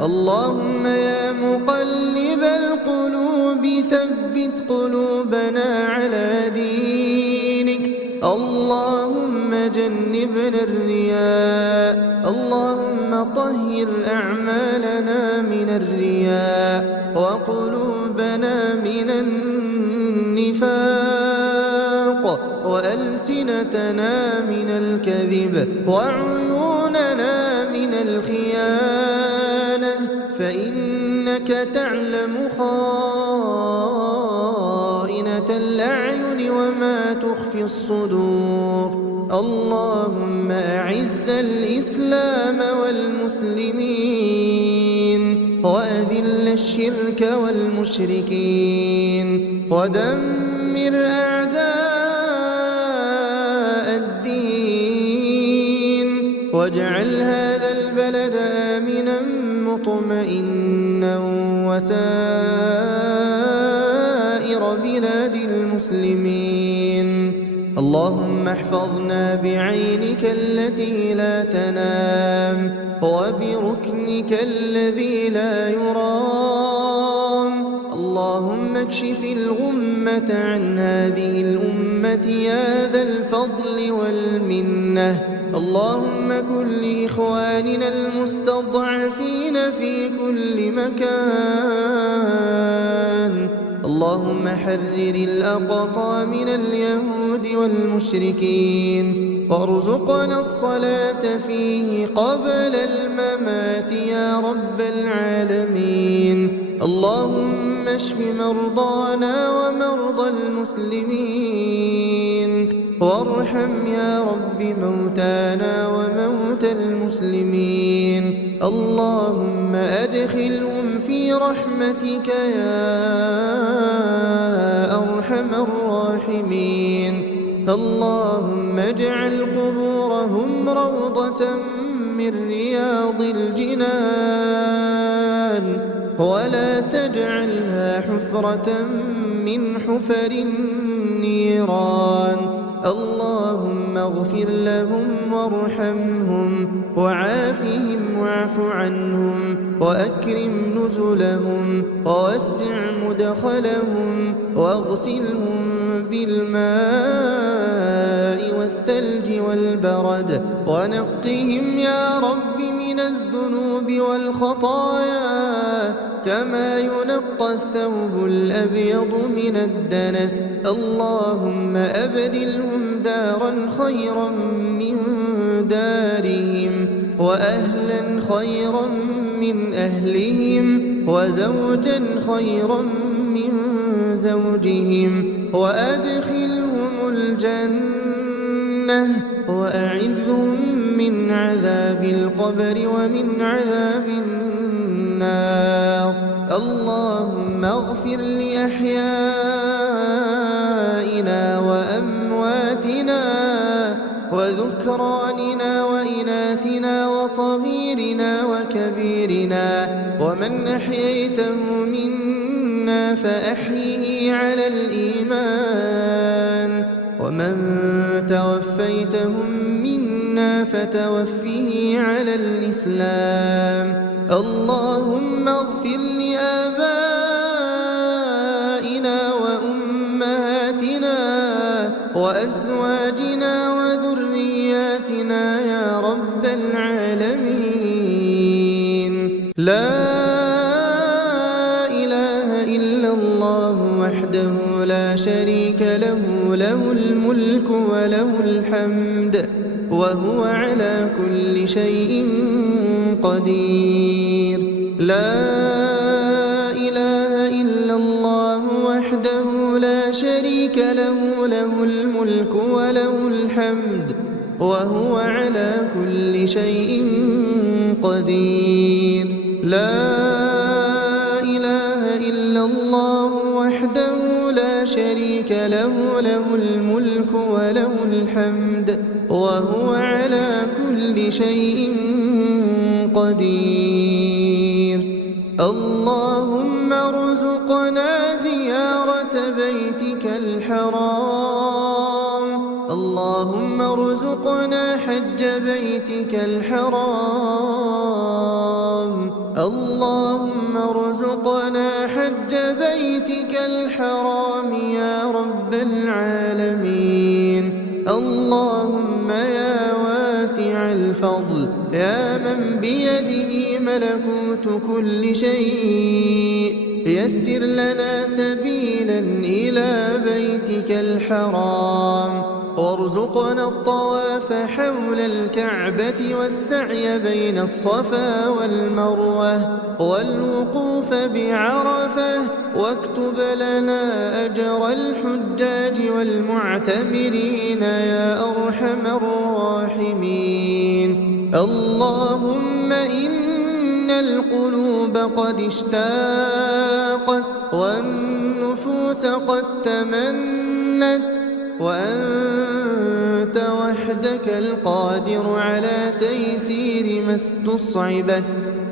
اللهم يا مقلب القلوب ثبت قلوبنا على دينك اللهم جنبنا الرياء اللهم طهر أعمالنا من الرياء وقلوبنا من النفاق وألسنتنا من الكذب وعيوننا من الخيانة فإنك تعلم خائنة الأعين وما تخفي الصدور اللهم أعز الإسلام والمسلمين وأذل الشرك والمشركين ودمر أعداء الدين واجعل هذا البلد آمنا مطمئنا وسائر بلاد المسلمين اللهم اللهم احفظنا بعينك التي لا تنام وبركنك الذي لا يرام. اللهم اكشف الغمة عن هذه الأمة يا ذا الفضل والمنة. اللهم كن لإخواننا المستضعفين في كل مكان. اللهم حرر الأقصى من اليهود والمشركين وارزقنا الصلاة فيه قبل الممات يا رب العالمين. اللهم اشف مرضانا ومرضى المسلمين وارحم يا رب موتانا وموتى المسلمين. اللهم أدخلهم في رحمتك يا أرحم الراحمين. اللهم اجعل قبورهم روضة من رياض الجنان ولا تجعلها حفرة من حفر النيران. اللهم اغفر لهم وارحمهم وعافهم واعف عنهم وأكرم نزلهم ووسع مدخلهم واغسلهم بالماء والثلج والبرد ونقهم يا رب من الذنوب والخطايا كما ينقى الثوب الأبيض من الدنس. اللهم أبدلهم دارا خيرا من دارهم وأهلا خيرا من أهلهم وزوجا خيرا من زوجهم وأدخلهم الجنة وأعذهم من عذاب القبر ومن عذاب النار. اللهم اغفر لأحيائنا وأمواتنا وذكراننا وإناثنا وصغيرنا وكبيرنا ومن أحييته منا فأحيه على الإيمان ومن توفيتهم منا فتوفه على الإسلام. اللهم اغفر لآبائنا وأمهاتنا وأزواجنا وذرياتنا يا رب العالمين. لا إله إلا الله وحده لا شريك له، له الملك وله الحمد وهو على كل شيء قدير. لا إله إلا الله وحده لا شريك له، له الملك وله الحمد وهو على كل شيء قدير. لا إله إلا الله وحده لا شريك له، له الملك وله الحمد وهو على كل شيء قدير. اللهم ارزقنا زيارة بيتك الحرام. اللهم ارزقنا حج بيتك الحرام. اللهم ارزقنا حج بيتك الحرام يا رب العالمين. اللهم يا واسع الفضل يا من بيده ملكوت كل شيء، يسر لنا سبيلا إلى بيتك الحرام وارزقنا الطواف حول الكعبة والسعي بين الصفا والمروة والوقوف بعرفة، واكتب لنا أجر الحجاج والمعتمرين يا أرحم الراحمين. اللهم إن القلوب قد اشتاقت والنفوس قد تمنت، وأنت وحدك القادر على تيسير ما استصعبت،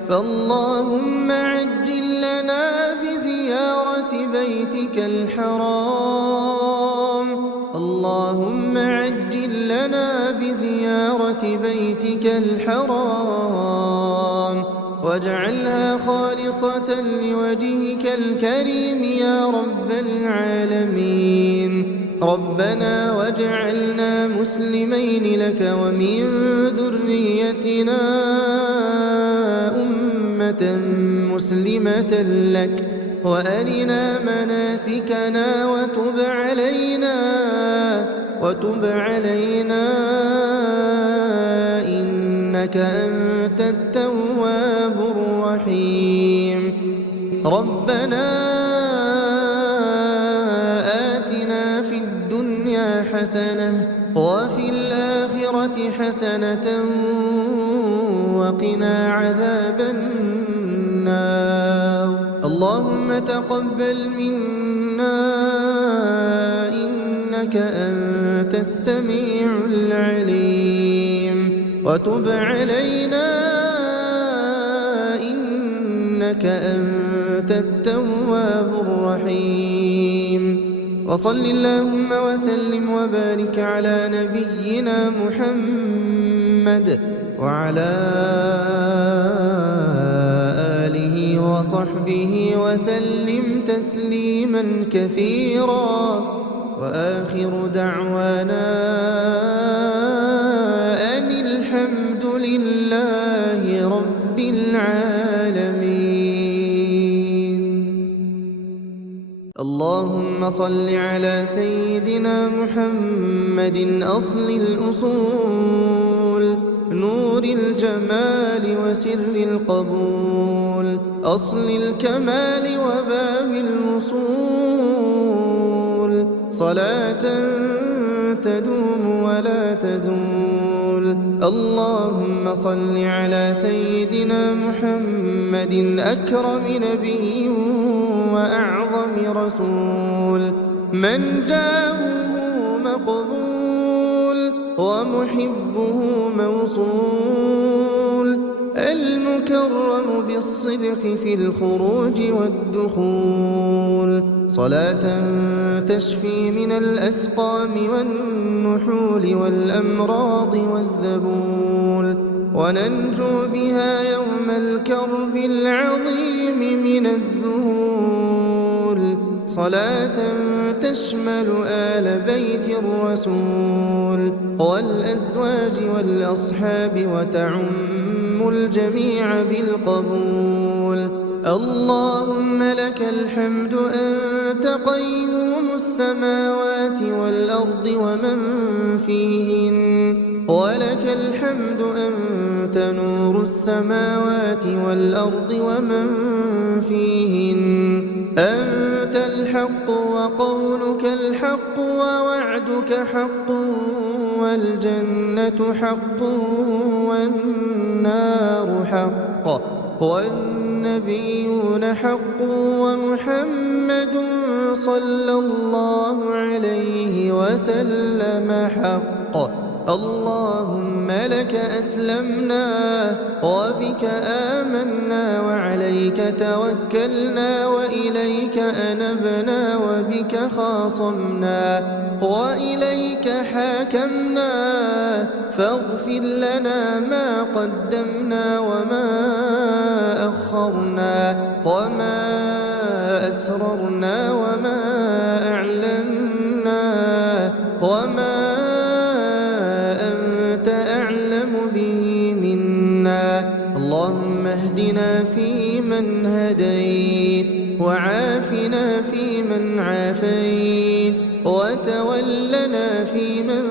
فاللهم عجل لنا بزيارة بيتك الحرام. اللهم عجل بيتك الحرام واجعلها خالصة لوجهك الكريم يا رب العالمين. ربنا واجعلنا مسلمين لك ومن ذريتنا أمة مسلمة لك وأرنا مناسكنا وتب علينا إنك أنت التواب الرحيم. ربنا آتنا في الدنيا حسنة وفي الآخرة حسنة وقنا عذاب النار. اللهم تقبل منا إنك أنت السميع العليم وتب علينا إنك أنت التواب الرحيم. وصل اللهم وسلم وبارك على نبينا محمد وعلى آله وصحبه وسلم تسليما كثيرا. وآخر دعوانا أن الحمد لله رب العالمين. اللهم صل على سيدنا محمد أصل الأصول نور الجمال وسر القبول أصل الكمال وباب الوصول صلاة تدوم ولا تزول. اللهم صل على سيدنا محمد أكرم نبي وأعظم رسول من جاءه مقبول ومحبه موصول المكرم بالصدق في الخروج والدخول صلاة تشفي من الأسقام والنحول والأمراض والذبول وننجو بها يوم الكرب العظيم من الذهول صلاة تشمل آل بيت الرسول والأزواج والأصحاب وتعم الجميع بالقبول. اللهم لك الحمد أنت قيوم السماوات والأرض ومن فيهن ولك الحمد أنت نور السماوات والأرض ومن فيهن أنت الحق وقولك الحق ووعدك حق والجنة حق والنار حق والنبيون حق ومحمد صلى الله عليه وسلم حق. اللهم لك أسلمنا وبك آمنا وعليك توكلنا وإليك أنبنا وبك خاصمنا وإليك حاكمنا فاغفر لنا ما قدمنا وما أخرنا وما أسررنا وما أعلنا وما اللهم اهدنا فيمن هديت وعافنا فيمن عافيت وتولنا فيمن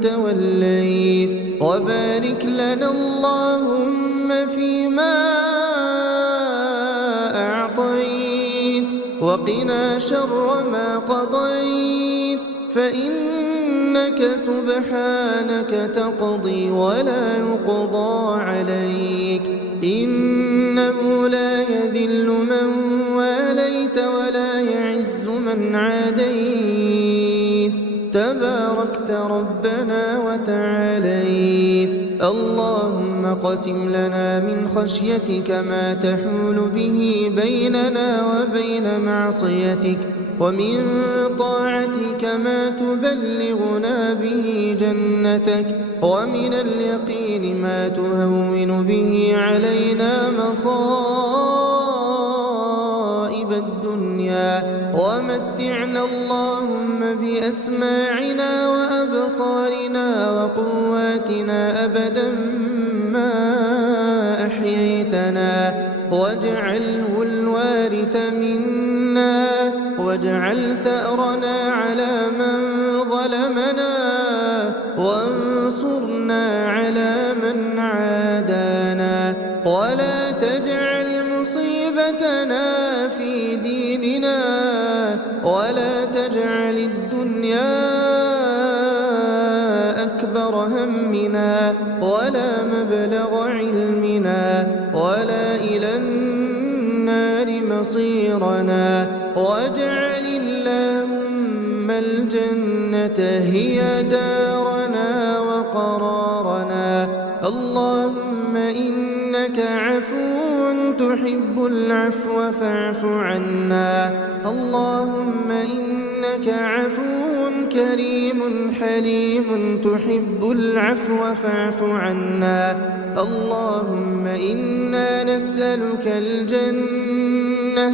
توليت وبارك لنا اللهم فيما أعطيت وقنا شر ما قضيت فإنك سبحانك تقضي ولا يقضى عليك إنه لا يذل من واليت ولا يعز من عاديت تباركت ربنا وتعاليت. اللهم قسم لنا من خشيتك ما تحول به بيننا وبين معصيتك ومن طاعتك نسألك ما تبلغنا به جنتك، ومن اليقين ما تهون به علينا مصائب الدنيا، ومتعنا اللهم بأسماعنا وأبصارنا وقواتنا أبدا ما أحييتنا، واجعله الوارث منا، واجعل ثأرنا على من ظلمنا، وانصرنا على من عادانا، ولا تجعل مصيبتنا في ديننا، ولا تجعل الدنيا أكبر همنا، ولا مبلغ علمنا، ولا إلى النار مصيرنا، واجعل اللهم الجنة هي دارنا وقرارنا. اللهم إنك عفو تحب العفو فاعف عنا. اللهم إنك عفو كريم حليم تحب العفو فاعف عنا. اللهم إنا نسألك الجنة،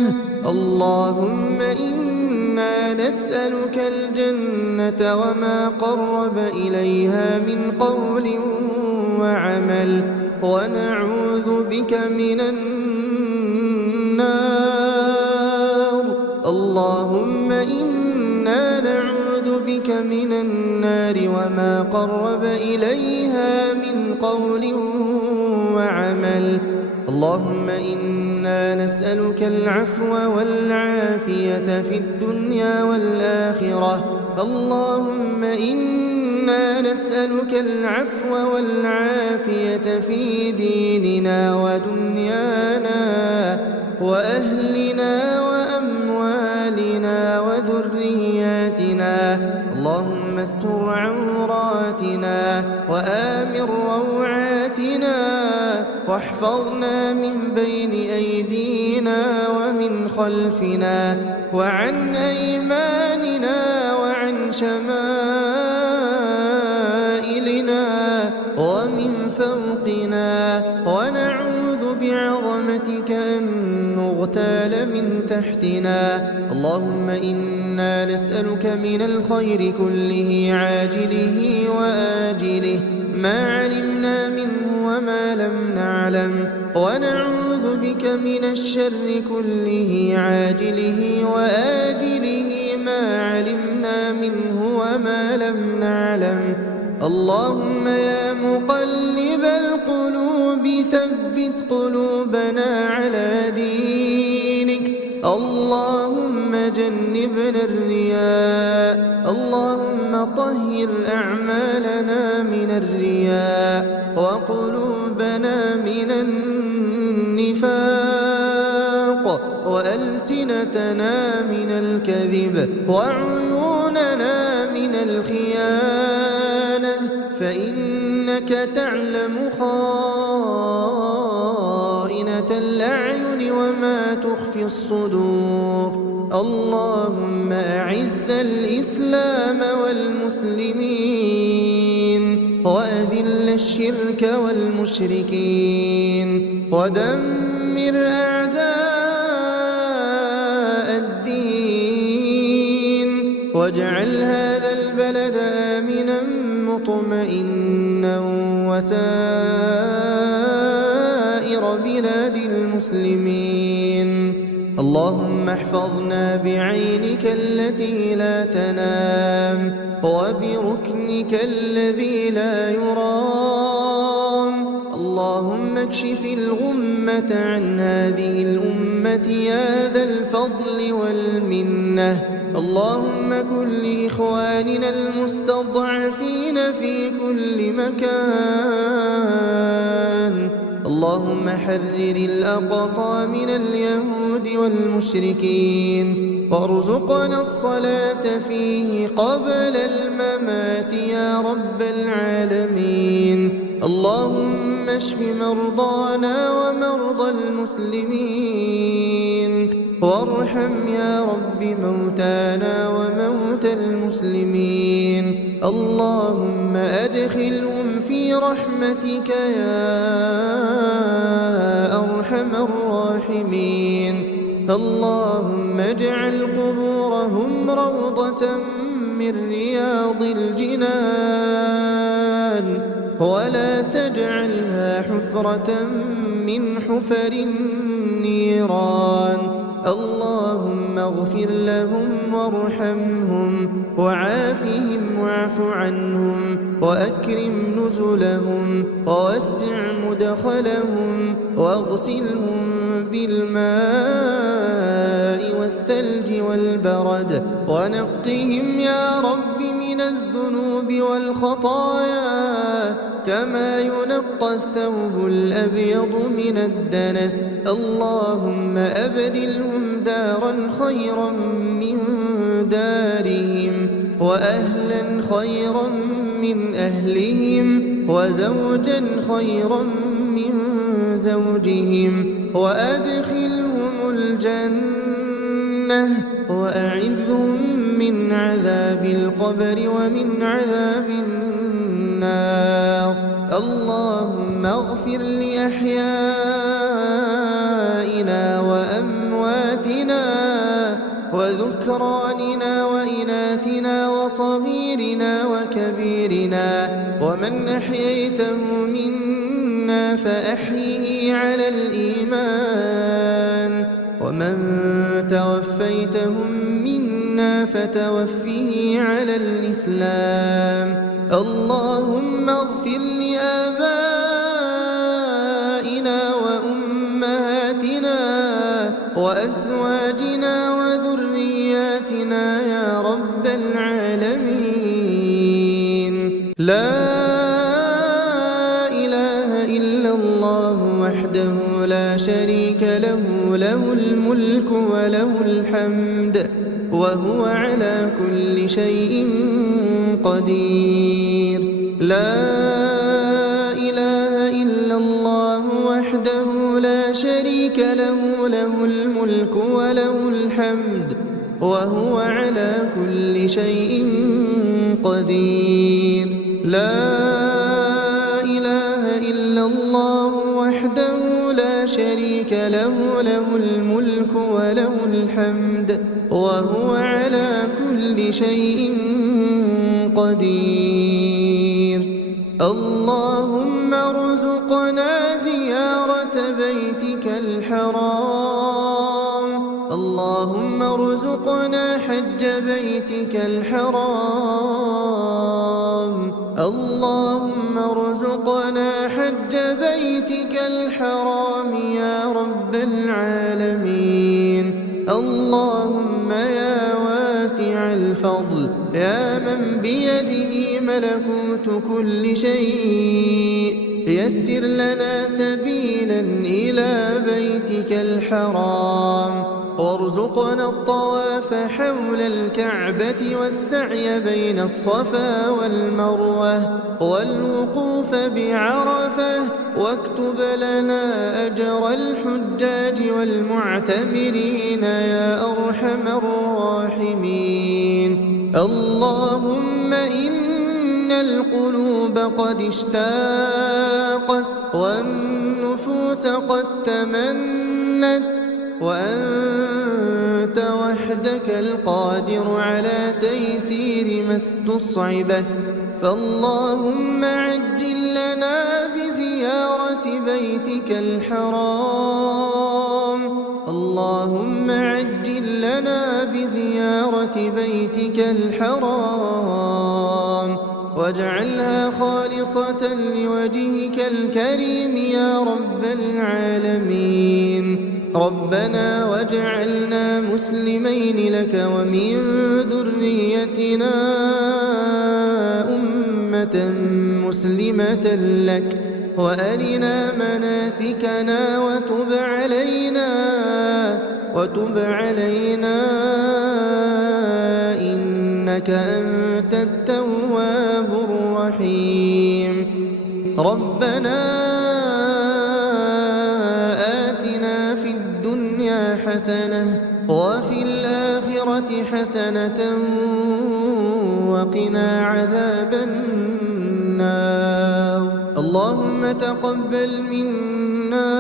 اللهم إنا نسألك الجنة وما قرب إليها من قول وعمل، ونعوذ بك من النار. اللهم إنا نعوذ بك من النار وما قرب إليها من قول وعمل. اللهم إنا نسألك العفو والعافية في الدنيا والآخرة. اللهم إنا نسألك العفو والعافية في ديننا ودنيانا وأهلنا وأموالنا وذرياتنا. اللهم استر عوراتنا وآمن روعاتنا، واحفظنا من بين أيدينا ومن خلفنا وعن أيماننا وعن شمائلنا ومن فوقنا، ونعوذ بعظمتك أن نغتال من تحتنا. اللهم إنا نسألك من الخير كله عاجله وآجله ما علمنا منه وما لم نعلم، ونعوذ بك من الشر كله عاجله وآجله ما علمنا منه وما لم نعلم. اللهم يا مقلب القلوب ثبت قلوبنا على دينك. اللهم جنبنا الرياء، اللهم طهر أعمالنا من الرياء، وقلوبنا من النفاق، وألسنتنا من الكذب، وعيوننا من الخيانة، فإنك تعلم خائنة الأعين وما تخفي الصدور. اللهم أعز الإسلام والمسلمين، وأذل الشرك والمشركين، ودمر أعداء الدين، واجعل هذا البلد آمنا مطمئنا وسائر بلاد المسلمين. اللهم احفظنا بعينك التي لا تنام، وبركنك الذي لا يرام. اللهم اكشف الغمة عن هذه الأمة يا ذا الفضل والمنة. اللهم كن لإخواننا المستضعفين في كل مكان. اللهم حرر الأقصى من اليهود والمشركين، وارزقنا الصلاة فيه قبل الممات يا رب العالمين. اللهم اشف مرضانا ومرضى المسلمين، وارحم يا رب موتانا وموتى المسلمين. اللهم أدخلهم في رحمتك يا أرحم الراحمين. اللهم اجعل قبورهم روضة من رياض الجنان، ولا تجعلها حفرة من حفر النيران. اللهم اغفر لهم وارحمهم وعافهم واعف عنهم وأكرم نزلهم ووسع مدخلهم واغسلهم بالماء والثلج والبرد، ونقهم يا رب من الذنوب والخطايا كما ينقى الثوب الأبيض من الدنس. اللهم أبدلهم دارا خيرا من دارهم، وأهلا خيرا من أهلهم، وزوجا خيرا من زوجهم، وأدخلهم الجنة، وأعذهم من عذاب القبر ومن عذاب النار. اللهم اغفر لأحيائنا وأمواتنا وذكراننا وإناثنا وصغيرنا وكبيرنا، ومن أحييته منا فأحيه على الإيمان، ومن توفيتهم منا فتوفيه على الإسلام. اللهم اغفر لآبائنا وأمهاتنا وأزواجنا وذرياتنا يا رب العالمين. لا إله إلا الله وحده لا شريك له، له الملك وله الحمد وهو على كل شيء قدير. لا إله إلا الله وحده لا شريك له، له الملك وله الحمد وهو على كل شيء قدير. لا إله إلا الله وحده لا شريك له، له الملك وله الحمد وهو على كل شيء قدير. اللهم ارزقنا زيارة بيتك الحرام. اللهم ارزقنا حج بيتك الحرام. اللهم ارزقنا حج بيتك الحرام يا رب العالمين. اللهم يا واسع الفضل، يا من بيده ملكوت كل شيء، يسر لنا سبيلا إلى بيتك الحرام، وارزقنا الطواف حول الكعبة والسعي بين الصفا والمروة والوقوف بعرفة، واكتب لنا أجر الحجاج والمعتمرين يا أرحم الراحمين. اللهم إن القلوب قد اشتاقت والنفوس قد تمنت، وأنت وحدك القادر على تيسير ما استصعبت، فاللهم عجل لنا بزيارة بيتك الحرام. اللهم عجل لنا بزيارة بيتك الحرام، واجعلها خالصة لوجهك الكريم يا رب العالمين. ربنا واجعلنا مسلمين لك ومن ذريتنا أمة مسلمة لك، وأرنا مناسكنا وتب علينا إنك أنت التواب الرحيم. ربنا الدنيا حسنة وفي الآخرة حسنة وقنا عذاب النار. اللهم تقبل منا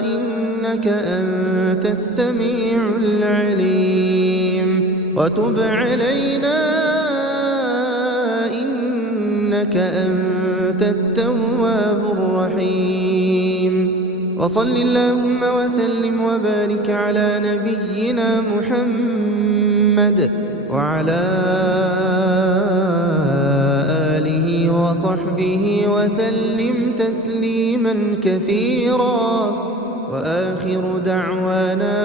إنك أنت السميع العليم، وتب علينا إنك أنت التواب الرحيم. وصل اللهم وسلم وبارك على نبينا محمد وعلى آله وصحبه وسلم تسليما كثيرا. وآخر دعوانا